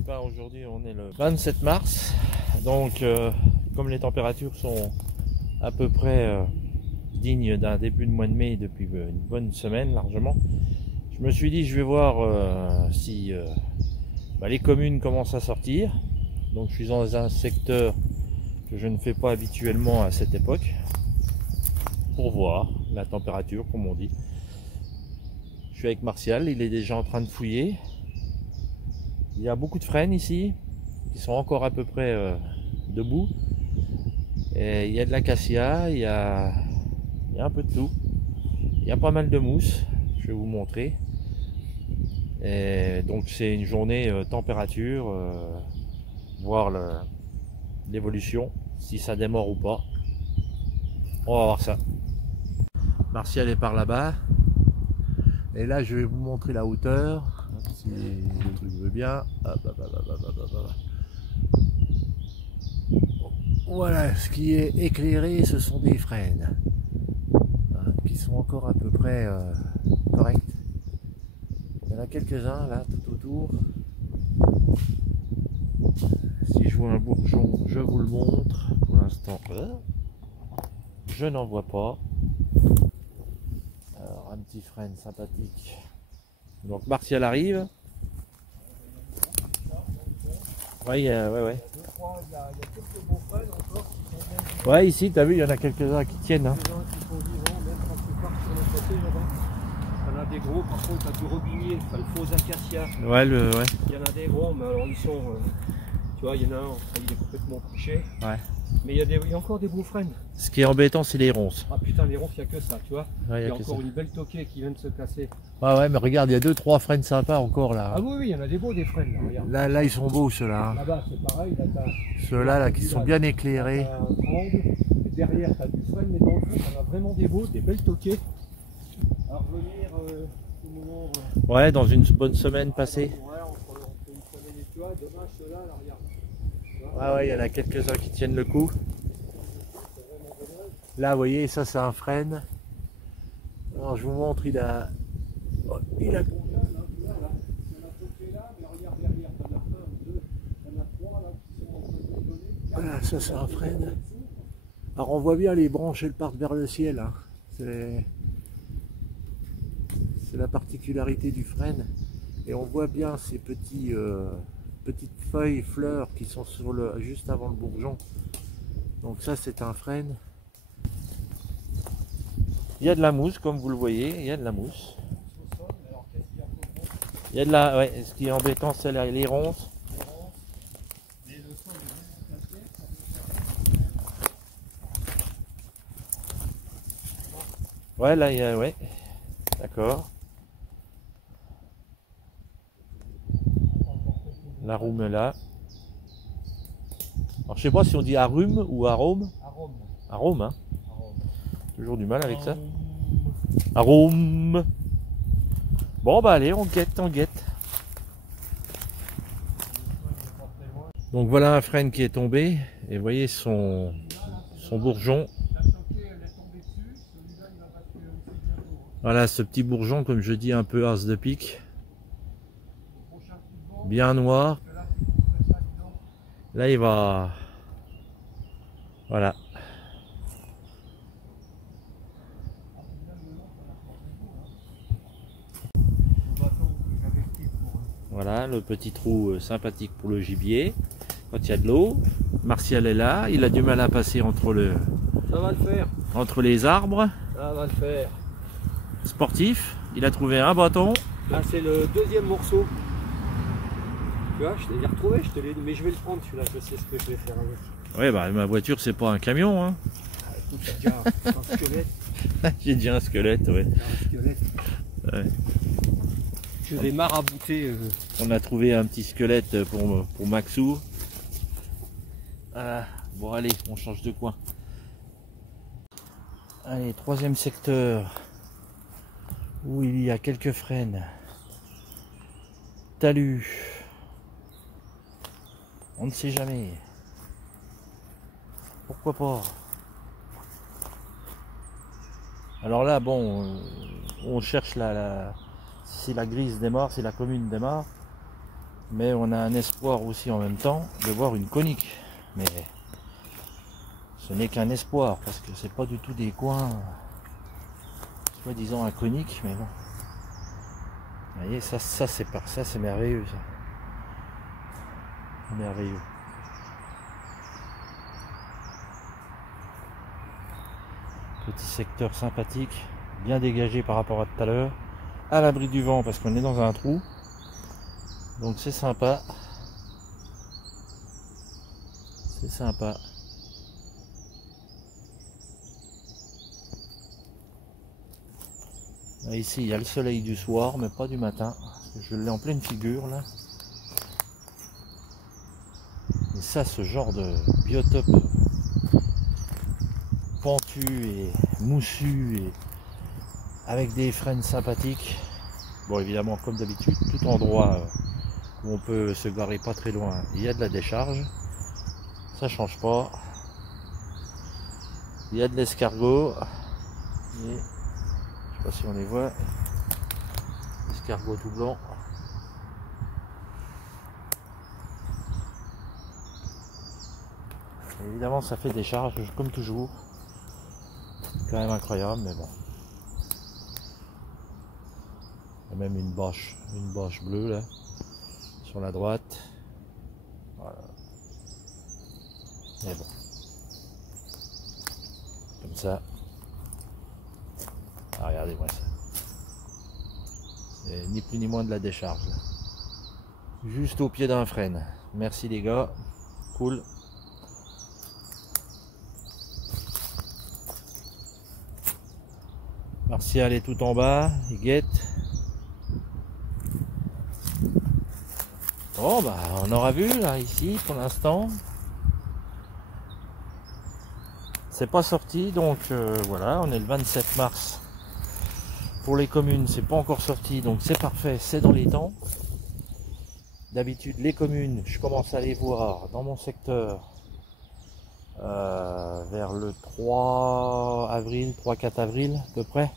Et ben aujourd'hui on est le 27 mars, donc comme les températures sont à peu près dignes d'un début de mois de mai depuis une bonne semaine largement, je me suis dit je vais voir si les communes commencent à sortir. Donc je suis dans un secteur que je ne fais pas habituellement à cette époque, pour voir la température comme on dit. Je suis avec Martial, il est déjà en train de fouiller. Il y a beaucoup de frênes ici, qui sont encore à peu près debout. Et il y a de l'acacia, il y a un peu de tout. Il y a pas mal de mousse, je vais vous montrer. Et donc c'est une journée température, voir l'évolution, si ça démarre ou pas. On va voir ça. Martial est par là-bas. Et là je vais vous montrer la hauteur, si le truc veut bien. Voilà, ce qui est éclairé, ce sont des frênes qui sont encore à peu près corrects. Il y en a quelques-uns là tout autour. Si je vois un bourgeon, je vous le montre. Pour l'instant, je n'en vois pas. Alors un petit frêne sympathique. Donc Martial arrive. Ouais, ouais. Ouais, ici, t'as vu, il y en a quelques-uns qui tiennent. Hein. Il y en a des gros, par contre, t'as du robinier, t'as le faux acacia. Ouais, Il y en a des gros, mais alors ils sont. Tu vois, il y en a un, il est complètement couché. Ouais. Mais il y a encore des beaux frênes. Ce qui est embêtant, c'est les ronces. Ah putain, les ronces, il n'y a que ça, tu vois. Ouais, il y a encore une belle toquée qui vient de se casser. Ouais, mais regarde, il y a 2-3 frênes sympas encore là. Ah oui, il y en a des beaux des frênes là, regarde. Là, ils sont beaux ceux-là. Là-bas, c'est pareil. Ceux-là là, qui sont bien éclairés. T'as un triangle, et derrière, t'as du frêne, mais dans le fond, t'en as vraiment des beaux, des belles toquées. À revenir au moment. Ouais, dans une bonne semaine passée. Ouais, on fait une semaine et tu vois, dommage ceux-là, là, regarde. Ouais, il y en a quelques-uns qui tiennent le coup. Là, vous voyez, ça c'est un frêne. Alors je vous montre, il a. Voilà, ça c'est un frêne. Alors on voit bien les branches, elles partent vers le ciel. Hein. C'est la particularité du frêne. Et on voit bien ces petites feuilles, fleurs qui sont juste avant le bourgeon. Donc ça c'est un frêne. Il y a de la mousse, comme vous le voyez, il y a de la mousse. Il y a de la. Ouais, ce qui est embêtant, c'est les ronces. Ouais, là, il y a. Ouais, d'accord. La rhume là. Alors, je sais pas si on dit arume ou arôme. Arôme. Arôme, hein. Toujours du mal avec ça. Arôme. Bon bah allez, on guette. Donc voilà un frêne qui est tombé. Et vous voyez son bourgeon. Voilà ce petit bourgeon, comme je dis, un peu as de pique. Bien noir. Là il va. Voilà. Voilà le petit trou sympathique pour le gibier. Quand il y a de l'eau, Martial est là, il a du mal à passer entre Ça va le faire. Entre les arbres. Ça va le faire. Sportif, il a trouvé un bâton. Là c'est le deuxième morceau. Tu vois, je t'ai retrouvé, mais je vais le prendre celui-là, je sais ce que je vais faire avec. Ouais bah ma voiture c'est pas un camion hein. Ah, écoute, j'ai déjà un squelette. J'ai déjà un squelette, ouais. Un squelette. Ouais. Je vais marabouter. On a trouvé un petit squelette pour Maxou. Ah, bon allez, on change de coin. Allez, troisième secteur où il y a quelques frênes. Talus. On ne sait jamais. Pourquoi pas? Alors là, bon, on cherche si la grise démarre, si la commune démarre. Mais on a un espoir aussi en même temps de voir une conique. Mais ce n'est qu'un espoir parce que c'est pas du tout des coins soi-disant inconiques, mais bon. Vous voyez, ça c'est merveilleux ça. Merveilleux. Petit secteur sympathique, bien dégagé par rapport à tout à l'heure. À l'abri du vent parce qu'on est dans un trou. Donc c'est sympa. C'est sympa. Là, ici il y a le soleil du soir mais pas du matin. Je l'ai en pleine figure là. Et ça, ce genre de biotope pentu et moussu et avec des frênes sympathiques. Bon, évidemment, comme d'habitude, tout endroit où on peut se garer pas très loin, il y a de la décharge. Ça change pas. Il y a de l'escargot. Et je sais pas si on les voit. Escargot tout blanc. Et évidemment, ça fait des charges comme toujours. Quand même incroyable, mais bon. Il y a même une bâche bleue là, sur la droite. Voilà. Mais bon. Comme ça. Ah, regardez-moi ça. C'est ni plus ni moins de la décharge. Là. Juste au pied d'un frêne. Merci les gars. Cool. Martial est tout en bas, il guette. Bon bah on aura vu là ici pour l'instant. C'est pas sorti donc voilà, on est le 27 mars. Pour les communes c'est pas encore sorti donc c'est parfait, c'est dans les temps. D'habitude les communes je commence à les voir dans mon secteur vers le 3 avril, 3-4 avril à peu près.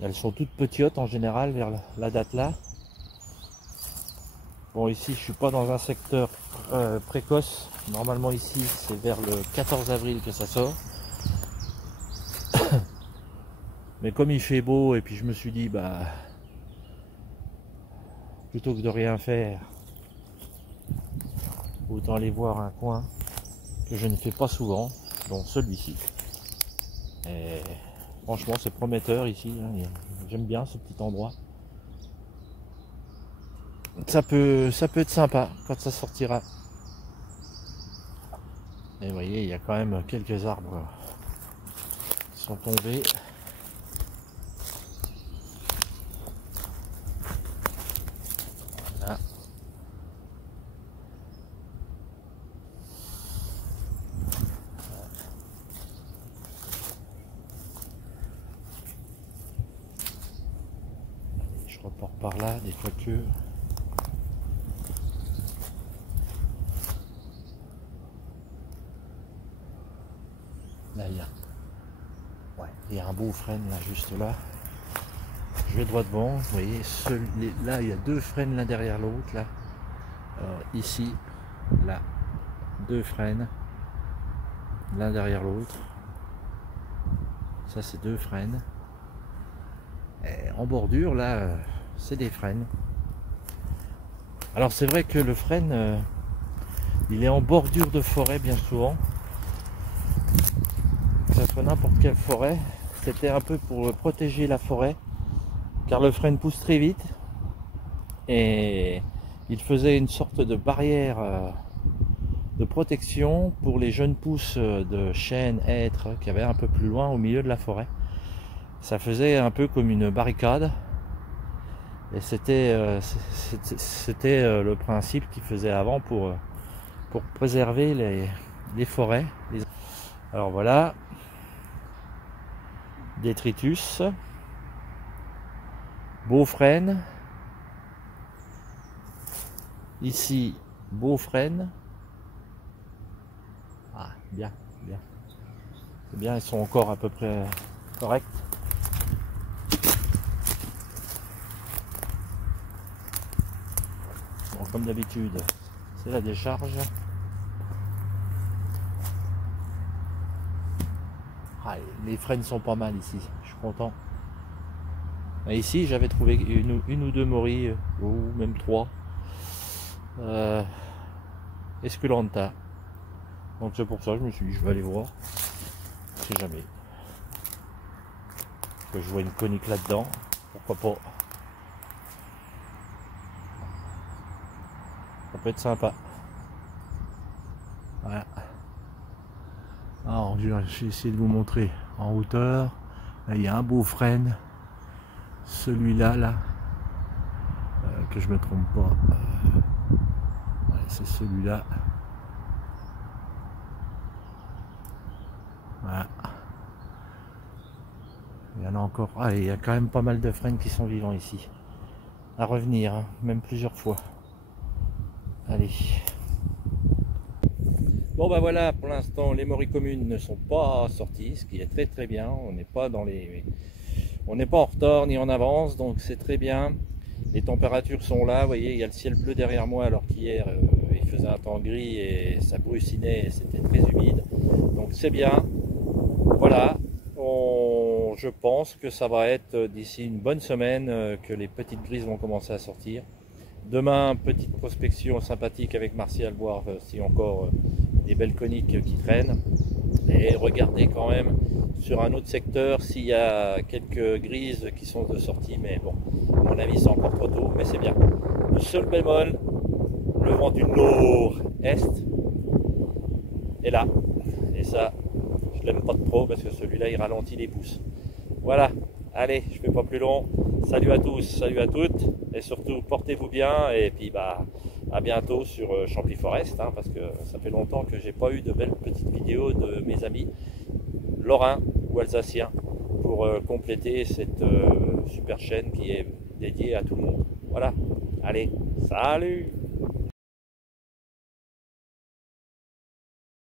Elles sont toutes petiotes en général vers la date là. Bon ici je suis pas dans un secteur précoce. Normalement ici c'est vers le 14 avril que ça sort. Mais comme il fait beau et puis je me suis dit bah plutôt que de rien faire, autant aller voir un coin que je ne fais pas souvent, dont celui-ci. Et franchement c'est prometteur ici, hein. J'aime bien ce petit endroit. Ça peut être sympa quand ça sortira. Et vous voyez, il y a quand même quelques arbres qui sont tombés. Voilà. Je repars par là, des fois que... Là, il y a un beau frêne là, juste là. Je vais droit devant, vous voyez, là il y a deux frênes l'un derrière l'autre là. Ici, là, deux frênes l'un derrière l'autre. Ça c'est deux frênes. Et en bordure là, c'est des frênes. Alors c'est vrai que le frêne, il est en bordure de forêt bien souvent. Ça soit n'importe quelle forêt, c'était un peu pour protéger la forêt car le frêne pousse très vite et il faisait une sorte de barrière de protection pour les jeunes pousses de chênes, hêtres qui avaient un peu plus loin au milieu de la forêt. Ça faisait un peu comme une barricade et c'était le principe qu'ils faisaient avant pour préserver les forêts. Alors voilà, détritus, beau frêne, ici beau frêne. Ah bien, bien, c'est bien, ils sont encore à peu près corrects. Bon, comme d'habitude, c'est la décharge. Ah, les freins sont pas mal ici, je suis content. Et ici j'avais trouvé une ou deux morilles, ou même trois. Esculenta. Donc c'est pour ça que je me suis dit je vais aller voir. Je sais jamais. Que je vois une conique là-dedans. Pourquoi pas. Ça peut être sympa. Voilà. Alors, je vais essayer de vous montrer en hauteur. Là, il y a un beau frêne. Celui-là, là, que je me trompe pas. Ouais, c'est celui-là. Voilà. Il y en a encore. Ah, il y a quand même pas mal de frênes qui sont vivants ici. À revenir, hein, même plusieurs fois. Allez. Bon bah voilà, pour l'instant les morilles communes ne sont pas sorties, ce qui est très très bien. On n'est pas en retard ni en avance, donc c'est très bien. Les températures sont là, vous voyez, il y a le ciel bleu derrière moi, alors qu'hier il faisait un temps gris et ça brucinait et c'était très humide. Donc c'est bien. Voilà, je pense que ça va être d'ici une bonne semaine que les petites grises vont commencer à sortir. Demain, petite prospection sympathique avec Martial, voir si encore des belles coniques qui traînent. Et regardez quand même sur un autre secteur s'il y a quelques grises qui sont de sortie. Mais bon, à mon avis, c'est encore trop tôt, mais c'est bien. Le seul bémol, le vent du nord-est est là. Et ça, je l'aime pas trop parce que celui-là, il ralentit les pousses. Voilà. Allez, je ne fais pas plus long. Salut à tous, salut à toutes, et surtout portez-vous bien, et puis bah à bientôt sur Champy Forest, hein, parce que ça fait longtemps que j'ai pas eu de belles petites vidéos de mes amis lorrains ou alsaciens pour compléter cette super chaîne qui est dédiée à tout le monde. Voilà, allez, salut!